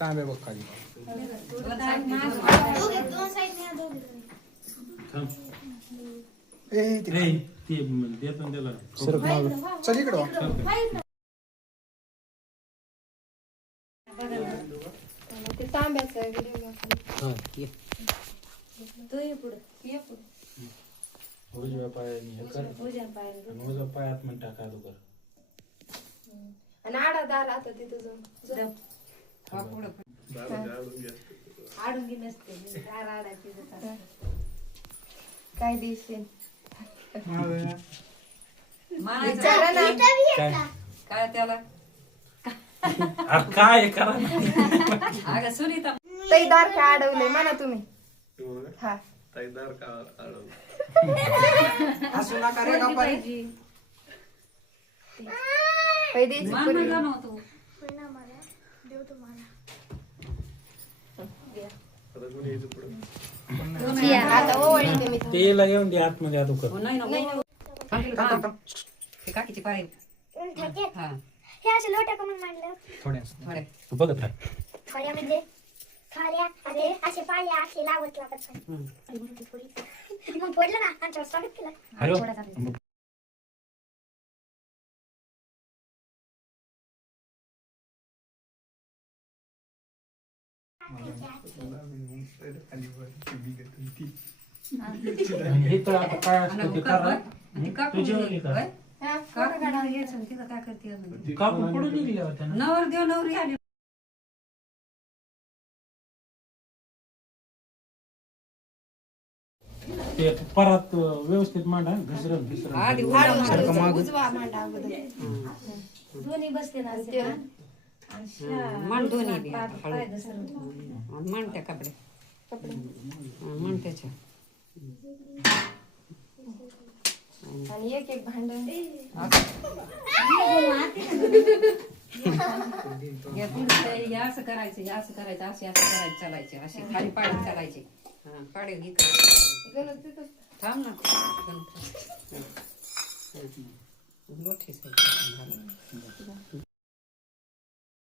तांबे बघ खाली. चल इकडं ते तांब्याचं उजव्या पायाने हे कर, उजव्या पायात पण टाका अगोदर. आणि आडा दार आता तिथं जाऊन आडून नसते काय देशील काय त्याला काय करा अगं सुनीता तई दार का अडवलंय म्हणा तुम्ही. हा असू नका रे गप्पारी. तेला घेऊन दे आतमध्ये आदू कर. काकीची पाय हे असे लोट्या करून मांडलं थोड्या तू बघत राह. खाल्यामध्ये खाल्या अरे असे पाया असे लावत मग पडलं ना आमच्यावर स्वागत केलं. हे तर आता काय असतं ते करा. काय करते कापून पडून निघले होते ना. नवर देव नवरी आली ते परत व्यवस्थित मांडा घसरण आधी उजवा मांडा अगोदर दोन्ही बसते ना मान दोन्ही बी मान त्या कपडे मान त्याच्या आणि एक एक भांडण असं करायचं असं करायचं असे असं करायचं चालायचे असे खाली पाडे चालायचे पाडे घे थांब ना मोठे